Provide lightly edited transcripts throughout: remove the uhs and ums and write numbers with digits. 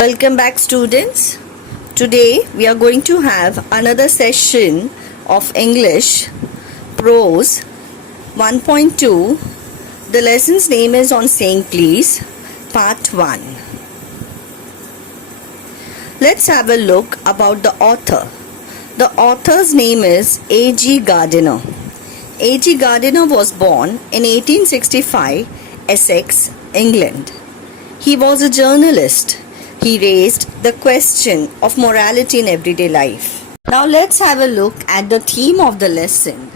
Welcome back, students. Today we are going to have another session of English Prose 1.2. The lesson's name is on saying please, part 1. Let's have a look about the author. The author's name is A.G. Gardiner. A.G. Gardiner was born in 1865, Essex, England. He was a journalist. He raised the question of morality in everyday life. Now let's have a look at the theme of the lesson.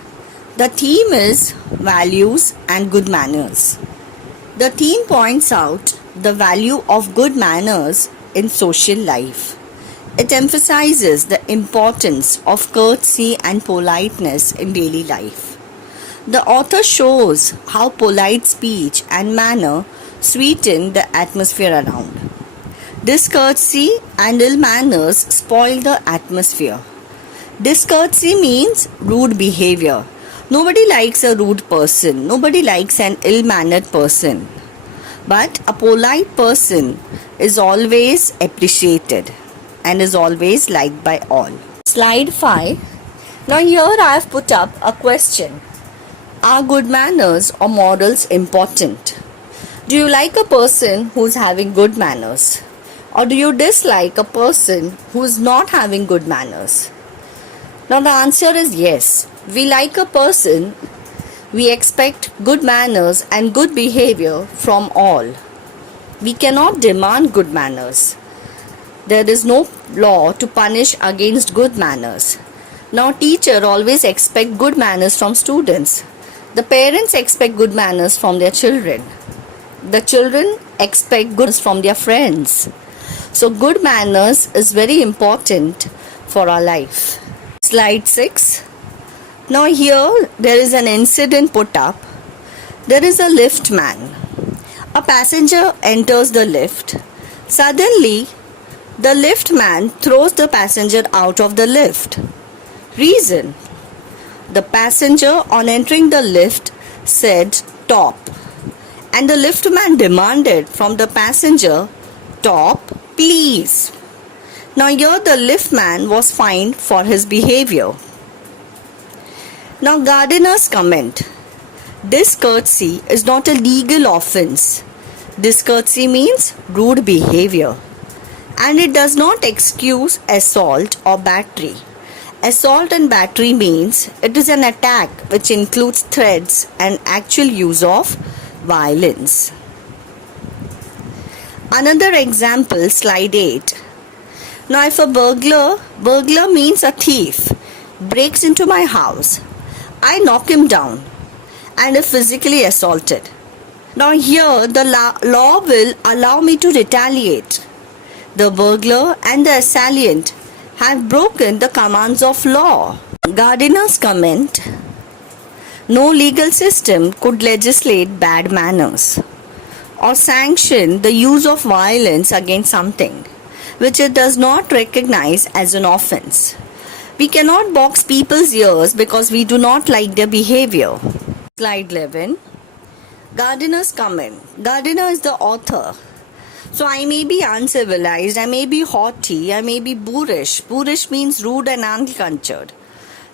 The theme is values and good manners. The theme points out the value of good manners in social life. It emphasizes the importance of courtesy and politeness in daily life. The author shows how polite speech and manner sweeten the atmosphere around. Discourtesy and ill manners spoil the atmosphere. Discourtesy means rude behavior. Nobody likes a rude person. Nobody likes an ill-mannered person. But a polite person is always appreciated and is always liked by all. Slide 5. Now here I have put up a question. Are good manners or morals important? Do you like a person who's having good manners? Or do you dislike a person who is not having good manners? Now the answer is yes. We like a person. We expect good manners and good behavior from all. We cannot demand good manners. There is no law to punish against good manners. Now teacher always expect good manners from students. The parents expect good manners from their children. The children expect good from their friends. So good manners is very important for our life. Slide 6. Now here there is an incident put up. There is a lift man. A passenger enters the lift. Suddenly, the lift man throws the passenger out of the lift. Reason: the passenger on entering the lift said "top," and the lift man demanded from the passenger, "Top, please." Now here the lift man was fined for his behavior. Now Gardiner's comment. Discourtesy is not a legal offense. Discourtesy means rude behavior. And it does not excuse assault or battery. Assault and battery means it is an attack which includes threats and actual use of violence. Another example, slide 8. Now if a burglar means a thief, breaks into my house, I knock him down and is physically assaulted. Now here the law will allow me to retaliate. The burglar and the assailant have broken the commands of law. Gardiner's comment. No legal system could legislate bad manners or sanction the use of violence against something which it does not recognize as an offense. We cannot box people's ears because we do not like their behavior. Slide 11. Gardiner's comment. Gardiner is the author. So I may be uncivilized, I may be haughty, I may be boorish. Boorish means rude and uncultured.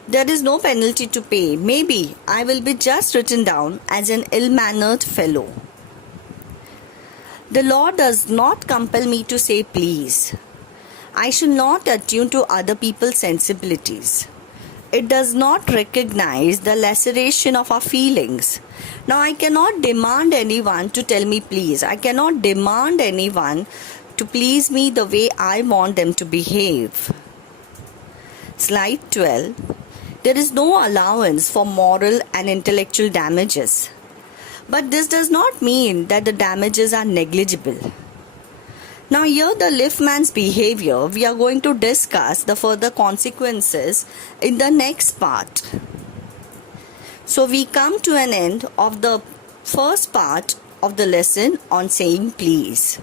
There is no penalty to pay. Maybe I will be just written down as an ill-mannered fellow. The law does not compel me to say please. I should not attune to other people's sensibilities. It does not recognize the laceration of our feelings. Now I cannot demand anyone to tell me please. I cannot demand anyone to please me the way I want them to behave. Slide 12. There is no allowance for moral and intellectual damages. But this does not mean that the damages are negligible. Now here the liftman's behavior, we are going to discuss the further consequences in the next part. So we come to an end of the first part of the lesson on saying please.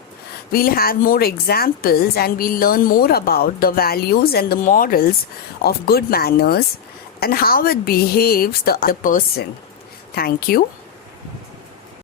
We'll have more examples and we'll learn more about the values and the morals of good manners and how it behaves the other person. Thank you.